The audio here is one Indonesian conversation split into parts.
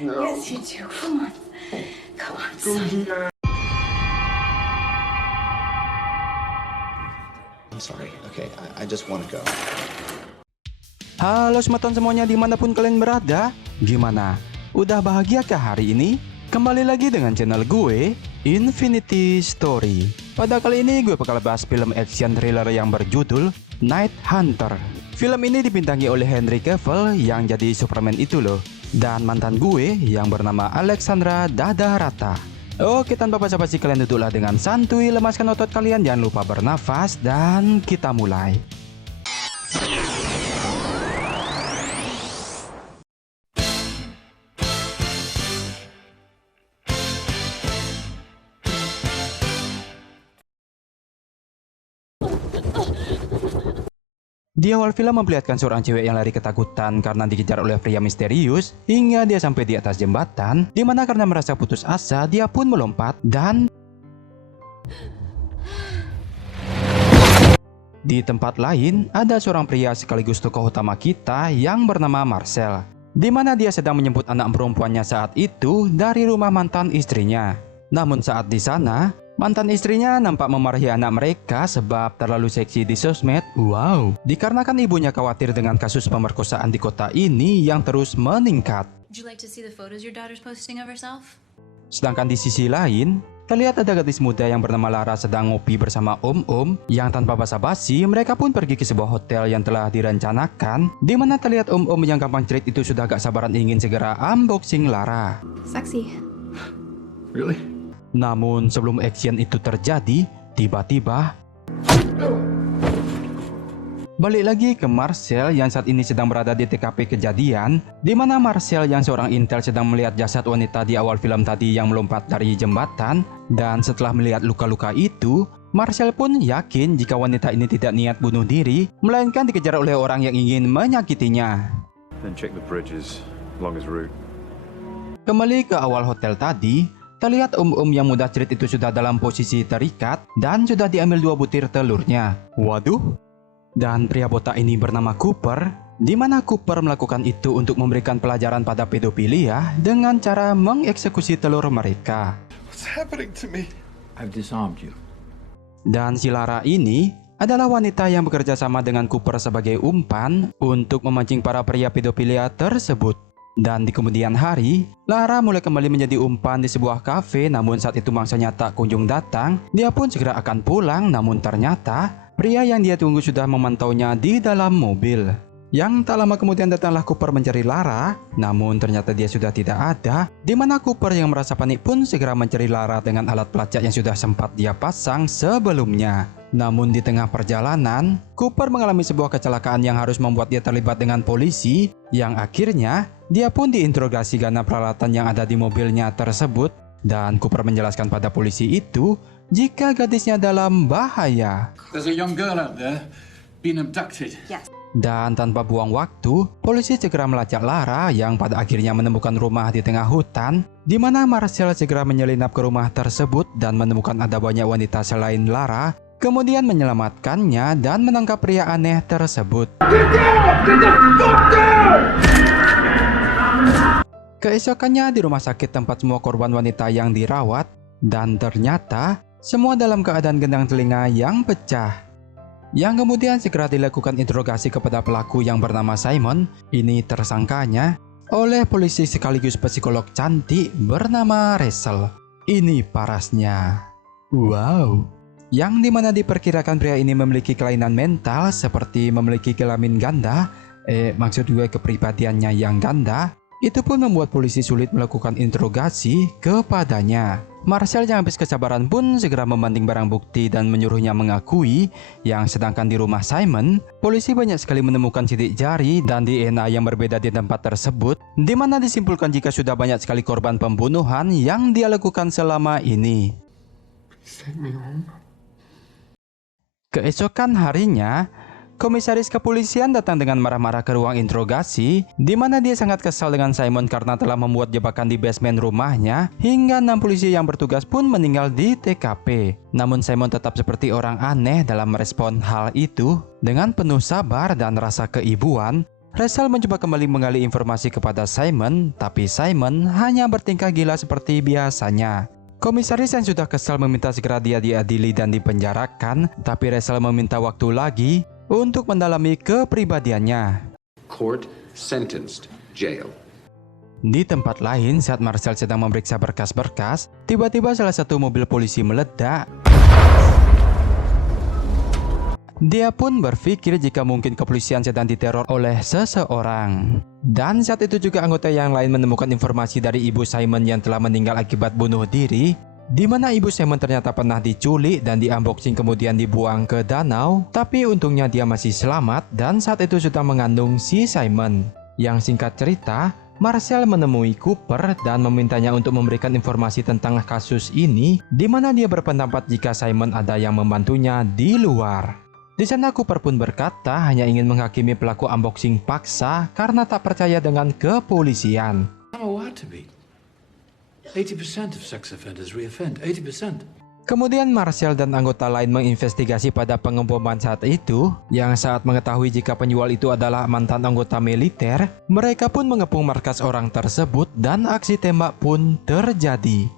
No. Yes, you do. Come on. Come on, son. I'm sorry. Okay, I just want to go. Halo semeton semuanya dimanapun kalian berada. Gimana? Udah bahagiakah hari ini? Kembali lagi dengan channel gue, Infinity Story. Pada kali ini gue bakal bahas film action thriller yang berjudul Night Hunter. Film ini dibintangi oleh Henry Cavill yang jadi Superman itu loh, dan mantan gue yang bernama Alexandra Daddarotta. Oke, tanpa basa-basi kalian duduklah dengan santuy, lemaskan otot kalian, jangan lupa bernafas, dan kita mulai. Di awal film memperlihatkan seorang cewek yang lari ketakutan karena dikejar oleh pria misterius hingga dia sampai di atas jembatan, di mana karena merasa putus asa dia pun melompat dan di tempat lain ada seorang pria sekaligus tokoh utama kita yang bernama Marcel, di mana dia sedang menjemput anak perempuannya saat itu dari rumah mantan istrinya. Namun saat di sana, mantan istrinya nampak memarahi anak mereka sebab terlalu seksi di sosmed. Wow, dikarenakan ibunya khawatir dengan kasus pemerkosaan di kota ini yang terus meningkat. Would you like to see the photos your daughter's posting of herself? Sedangkan di sisi lain, terlihat ada gadis muda yang bernama Lara sedang ngopi bersama om-om yang tanpa basa-basi mereka pun pergi ke sebuah hotel yang telah direncanakan, di mana terlihat om-om yang gampang cerit itu sudah gak sabaran ingin segera unboxing Lara. Sexy. Really? Namun sebelum action itu terjadi, tiba-tiba balik lagi ke Marcel yang saat ini sedang berada di TKP kejadian, di mana Marcel yang seorang intel sedang melihat jasad wanita di awal film tadi yang melompat dari jembatan, dan setelah melihat luka-luka itu, Marcel pun yakin jika wanita ini tidak niat bunuh diri, melainkan dikejar oleh orang yang ingin menyakitinya. Then check the bridges along his route. Kembali ke awal hotel tadi, terlihat om-om yang muda cerit itu sudah dalam posisi terikat dan sudah diambil 2 butir telurnya. Waduh. Dan pria botak ini bernama Cooper, di mana Cooper melakukan itu untuk memberikan pelajaran pada pedofilia dengan cara mengeksekusi telur mereka. What's happening to me? I've disarmed you. Dan si Lara ini adalah wanita yang bekerja sama dengan Cooper sebagai umpan untuk memancing para pria pedofilia tersebut. Dan di kemudian hari, Lara mulai kembali menjadi umpan di sebuah kafe, namun saat itu mangsanya tak kunjung datang. Dia pun segera akan pulang, namun ternyata pria yang dia tunggu sudah memantaunya di dalam mobil. Yang tak lama kemudian datanglah Cooper mencari Lara, namun ternyata dia sudah tidak ada, di mana Cooper yang merasa panik pun segera mencari Lara dengan alat pelacak yang sudah sempat dia pasang sebelumnya. Namun di tengah perjalanan, Cooper mengalami sebuah kecelakaan yang harus membuat dia terlibat dengan polisi, yang akhirnya dia pun diinterogasi karena peralatan yang ada di mobilnya tersebut, dan Cooper menjelaskan pada polisi itu jika gadisnya dalam bahaya. There's a young girl out there been abducted. Yes. Dan tanpa buang waktu, polisi segera melacak Lara yang pada akhirnya menemukan rumah di tengah hutan, di mana Marcel segera menyelinap ke rumah tersebut dan menemukan ada banyak wanita selain Lara, kemudian menyelamatkannya dan menangkap pria aneh tersebut. Keesokannya di rumah sakit tempat semua korban wanita yang dirawat, dan ternyata semua dalam keadaan gendang telinga yang pecah. Yang kemudian segera dilakukan interogasi kepada pelaku yang bernama Simon, ini tersangkanya, oleh polisi sekaligus psikolog cantik bernama Rachel. Ini parasnya. Wow. Yang dimana diperkirakan pria ini memiliki kelainan mental seperti memiliki kelamin ganda, maksud gue kepribadiannya yang ganda. Itu pun membuat polisi sulit melakukan interogasi kepadanya. Marcel yang habis kesabaran pun segera membanding barang bukti dan menyuruhnya mengakui, yang sedangkan di rumah Simon, polisi banyak sekali menemukan sidik jari dan DNA yang berbeda di tempat tersebut, di mana disimpulkan jika sudah banyak sekali korban pembunuhan yang dia lakukan selama ini. Send me home. Keesokan harinya, komisaris kepolisian datang dengan marah-marah ke ruang interogasi, di mana dia sangat kesal dengan Simon karena telah membuat jebakan di basement rumahnya, hingga 6 polisi yang bertugas pun meninggal di TKP. Namun Simon tetap seperti orang aneh dalam merespon hal itu. Dengan penuh sabar dan rasa keibuan, Rachel mencoba kembali menggali informasi kepada Simon, tapi Simon hanya bertingkah gila seperti biasanya. Komisaris yang sudah kesal meminta segera dia diadili dan dipenjarakan, tapi Rachel meminta waktu lagi untuk mendalami kepribadiannya. Court sentenced jail. Di tempat lain, saat Marcel sedang memeriksa berkas-berkas, tiba-tiba salah satu mobil polisi meledak. Dia pun berpikir jika mungkin kepolisian sedang diteror oleh seseorang. Dan saat itu juga anggota yang lain menemukan informasi dari ibu Simon yang telah meninggal akibat bunuh diri, di mana ibu Simon ternyata pernah diculik dan di-unboxing kemudian dibuang ke danau, tapi untungnya dia masih selamat dan saat itu sudah mengandung si Simon. Yang singkat cerita, Marcel menemui Cooper dan memintanya untuk memberikan informasi tentang kasus ini, di mana dia berpendapat jika Simon ada yang membantunya di luar. Di sana Cooper pun berkata hanya ingin menghakimi pelaku unboxing paksa karena tak percaya dengan kepolisian. I'm allowed to be. 80% of sex offenders reoffend. 80%. Kemudian Marcel dan anggota lain menginvestigasi pada pengeboman saat itu, yang saat mengetahui jika penjual itu adalah mantan anggota militer, mereka pun mengepung markas orang tersebut dan aksi tembak pun terjadi.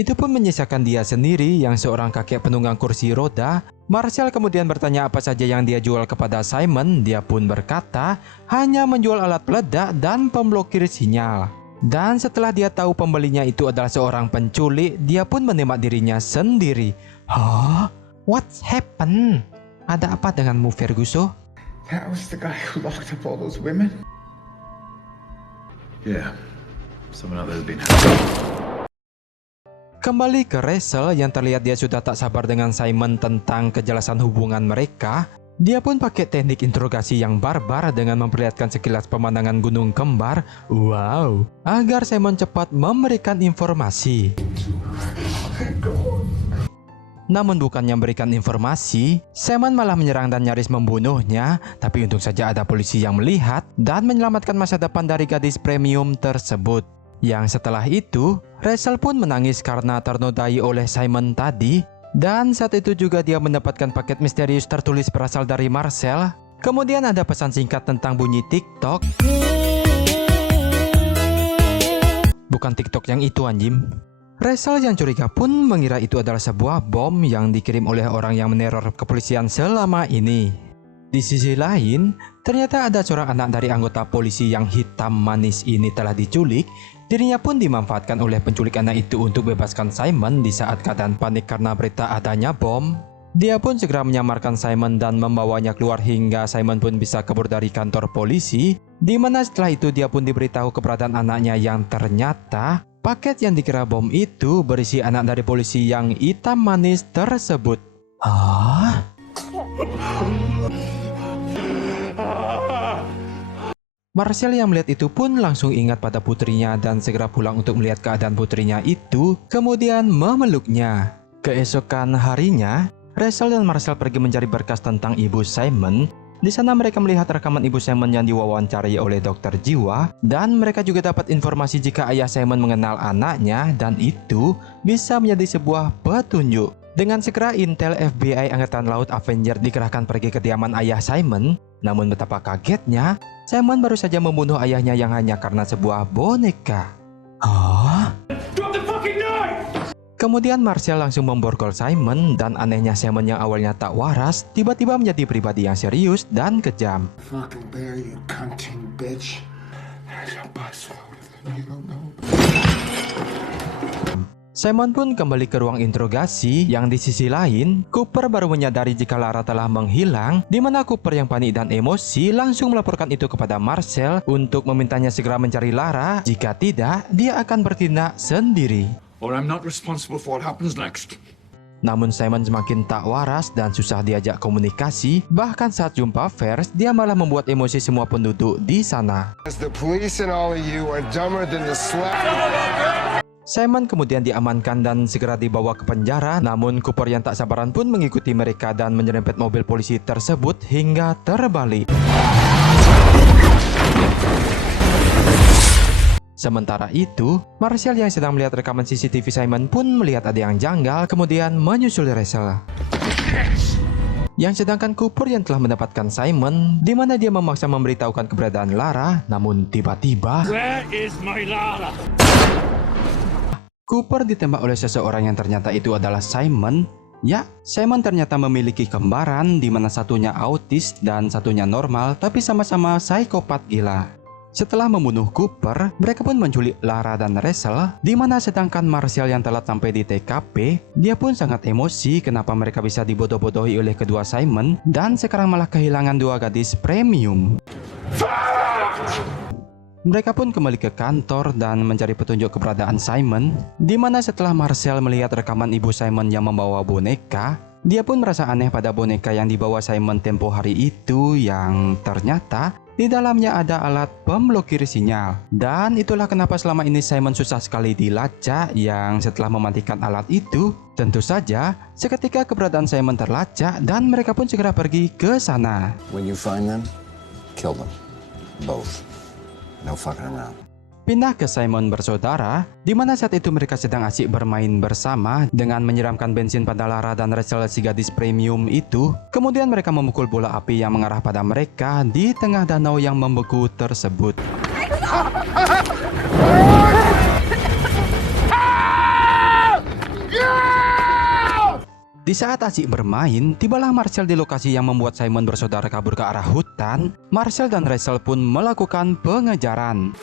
Itu pun menyisakan dia sendiri yang seorang kakek penunggang kursi roda. Marcel kemudian bertanya apa saja yang dia jual kepada Simon. Dia pun berkata hanya menjual alat peledak dan pemblokir sinyal. Dan setelah dia tahu pembelinya itu adalah seorang penculik, dia pun menembak dirinya sendiri. Hah? What's happened? Ada apa denganmu, Ferguson? That was the guy who locked up all those women? Yeah. Someone out there's been. Kembali ke Rachel yang terlihat dia sudah tak sabar dengan Simon tentang kejelasan hubungan mereka. Dia pun pakai teknik interogasi yang barbar dengan memperlihatkan sekilas pemandangan gunung kembar. Wow, agar Simon cepat memberikan informasi. Namun bukannya memberikan informasi, Simon malah menyerang dan nyaris membunuhnya. Tapi untung saja ada polisi yang melihat dan menyelamatkan masa depan dari gadis premium tersebut. Yang setelah itu, Rachel pun menangis karena ternodai oleh Simon tadi. Dan saat itu juga dia mendapatkan paket misterius tertulis berasal dari Marcel. Kemudian ada pesan singkat tentang bunyi TikTok. Bukan TikTok yang itu anjim. Rachel yang curiga pun mengira itu adalah sebuah bom yang dikirim oleh orang yang meneror kepolisian selama ini. Di sisi lain, ternyata ada seorang anak dari anggota polisi yang hitam manis ini telah diculik. Dirinya pun dimanfaatkan oleh penculik anak itu untuk bebaskan Simon di saat keadaan panik karena berita adanya bom. Dia pun segera menyamarkan Simon dan membawanya keluar hingga Simon pun bisa kabur dari kantor polisi. Di mana setelah itu dia pun diberitahu keberadaan anaknya yang ternyata paket yang dikira bom itu berisi anak dari polisi yang hitam manis tersebut. Hah? Marcel yang melihat itu pun langsung ingat pada putrinya dan segera pulang untuk melihat keadaan putrinya itu, kemudian memeluknya. Keesokan harinya, Rachel dan Marcel pergi mencari berkas tentang ibu Simon. Di sana mereka melihat rekaman ibu Simon yang diwawancarai oleh dokter jiwa, dan mereka juga dapat informasi jika ayah Simon mengenal anaknya dan itu bisa menjadi sebuah petunjuk. Dengan segera intel FBI Angkatan Laut Avenger dikerahkan pergi ke kediaman ayah Simon. Namun betapa kagetnya, Simon baru saja membunuh ayahnya yang hanya karena sebuah boneka. Hah? Kemudian Marcel langsung memborgol Simon dan anehnya Simon yang awalnya tak waras tiba-tiba menjadi pribadi yang serius dan kejam. Fucking bear, you cunting bitch. There's a busload of them you don't know. Simon pun kembali ke ruang interogasi yang di sisi lain, Cooper baru menyadari jika Lara telah menghilang, di mana Cooper yang panik dan emosi langsung melaporkan itu kepada Marcel untuk memintanya segera mencari Lara, jika tidak dia akan bertindak sendiri. Or I'm not responsible for what happens next. Namun Simon semakin tak waras dan susah diajak komunikasi, bahkan saat jumpa Vers, dia malah membuat emosi semua penduduk di sana. The police and all of you are dumber than the slap. Simon kemudian diamankan dan segera dibawa ke penjara, namun Cooper yang tak sabaran pun mengikuti mereka dan menyerempet mobil polisi tersebut hingga terbalik. Sementara itu, Marshall yang sedang melihat rekaman CCTV Simon pun melihat ada yang janggal, kemudian menyusul Rachel. Yang sedangkan Cooper yang telah mendapatkan Simon, di mana dia memaksa memberitahukan keberadaan Lara, namun tiba-tiba Where is my Lara? Cooper ditembak oleh seseorang yang ternyata itu adalah Simon. Ya, Simon ternyata memiliki kembaran di mana satunya autis dan satunya normal, tapi sama-sama psikopat gila. Setelah membunuh Cooper, mereka pun menculik Lara dan Rachel, di mana sedangkan Marshall yang telat sampai di TKP, dia pun sangat emosi kenapa mereka bisa dibodoh-bodohi oleh kedua Simon dan sekarang malah kehilangan dua gadis premium. Mereka pun kembali ke kantor dan mencari petunjuk keberadaan Simon, di mana setelah Marshall melihat rekaman ibu Simon yang membawa boneka, dia pun merasa aneh pada boneka yang dibawa Simon tempo hari itu yang ternyata di dalamnya ada alat pemblokir sinyal. Dan itulah kenapa selama ini Simon susah sekali dilacak, yang setelah mematikan alat itu, tentu saja seketika keberadaan Simon terlacak dan mereka pun segera pergi ke sana. When you find them, kill them. Both. No fucking around. Pindah ke Simon bersaudara, di mana saat itu mereka sedang asik bermain bersama dengan menyiramkan bensin pada Lara dan Rachel si gadis premium itu. Kemudian mereka memukul bola api yang mengarah pada mereka di tengah danau yang membeku tersebut. Di saat asik bermain, tibalah Marshall di lokasi yang membuat Simon bersaudara kabur ke arah hutan. Marshall dan Rachel pun melakukan pengejaran.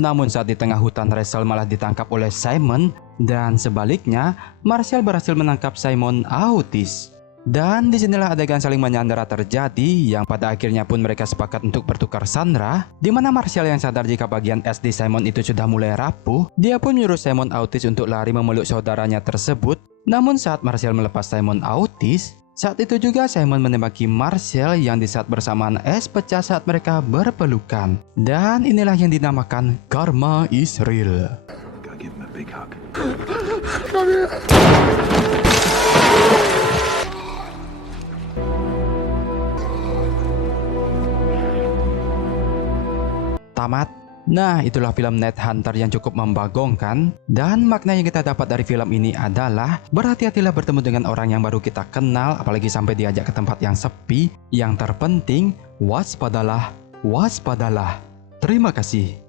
Namun saat di tengah hutan, Rachel malah ditangkap oleh Simon, dan sebaliknya Marshall berhasil menangkap Simon autis. Dan disinilah adegan saling menyandera terjadi, yang pada akhirnya pun mereka sepakat untuk bertukar sandera, di mana Marshall yang sadar jika bagian es di Simon itu sudah mulai rapuh, dia pun menyuruh Simon autis untuk lari memeluk saudaranya tersebut. Namun saat Marshall melepas Simon autis, saat itu juga Simon menembaki Marshall yang di saat bersamaan es pecah saat mereka berpelukan. Dan inilah yang dinamakan karma is real. Gotta give him a big hug. Tamat. Nah, itulah film Night Hunter yang cukup membagongkan. Dan makna yang kita dapat dari film ini adalah berhati-hatilah bertemu dengan orang yang baru kita kenal, apalagi sampai diajak ke tempat yang sepi. Yang terpenting, waspadalah, waspadalah. Terima kasih.